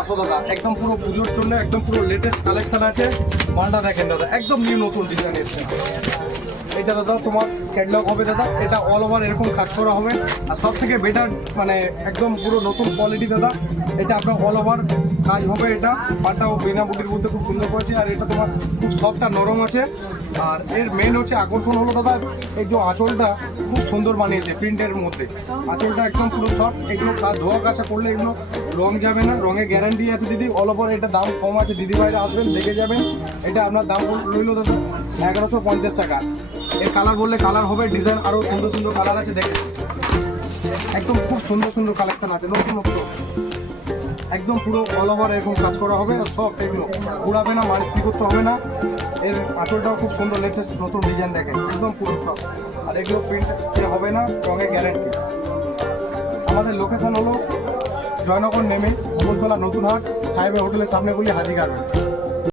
আসো দাদা, একদম পুরো পুজোর জন্য একদম পুরো লেটেস্ট কালেকশন আছে। মালটা দেখেন দাদা, একদম নিউ নতুন ডিজাইন এসছে। এটা দাদা তোমার ক্যাটলগ হবে দাদা, এটা অল ওভার এরকম কাজ করা হবে। আর সব থেকে বেটার মানে একদম পুরো নতুন কোয়ালিটি দাদা, এটা আপনার অল ওভার কাজ হবে। এটা পাটাও বিনা বুটির মধ্যে খুব সুন্দর করেছে। আর এটা তোমার খুব সফট আর নরম আছে। আর এর মেন হচ্ছে আকর্ষণ হলো দাদা, এই যে আঁচলটা খুব সুন্দর বানিয়েছে প্রিন্টের মধ্যে। আঁচলটা একদম পুরো সফট। এগুলো কাজ ধোয়া কাছা করলে এগুলো রং যাবে না, রঙের গ্যারান্টি আছে দিদি। অল ওভার এটা দাম কম আছে, দিদি ভাইরা আসবেন দেখে যাবেন। এটা আপনার দাম রইল দাদা 1150 টাকা। এর কালার বললে কালার হবে, ডিজাইন আরও সুন্দর সুন্দর কালার আছে দেখেন। একদম খুব সুন্দর সুন্দর কালেকশন আছে, নতুন নতুন একদম পুরো অল ওভার এরকম কাজ করা হবে। আর সব এগুলো উড়াবে না, মারিচি করতে হবে না। এর আঁচলটাও খুব সুন্দর লেটেস্ট নতুন ডিজাইন দেখেন, একদম পুরো সব। আর এগুলো প্রিন্ট হবে না, রঙের গ্যারান্টি। আমাদের লোকেশন হলো জয়নগর নেমে অমরতলা নতুন হাট, সাহেবের হোটেলের সামনে বলি হাজি গার্মেন্টস।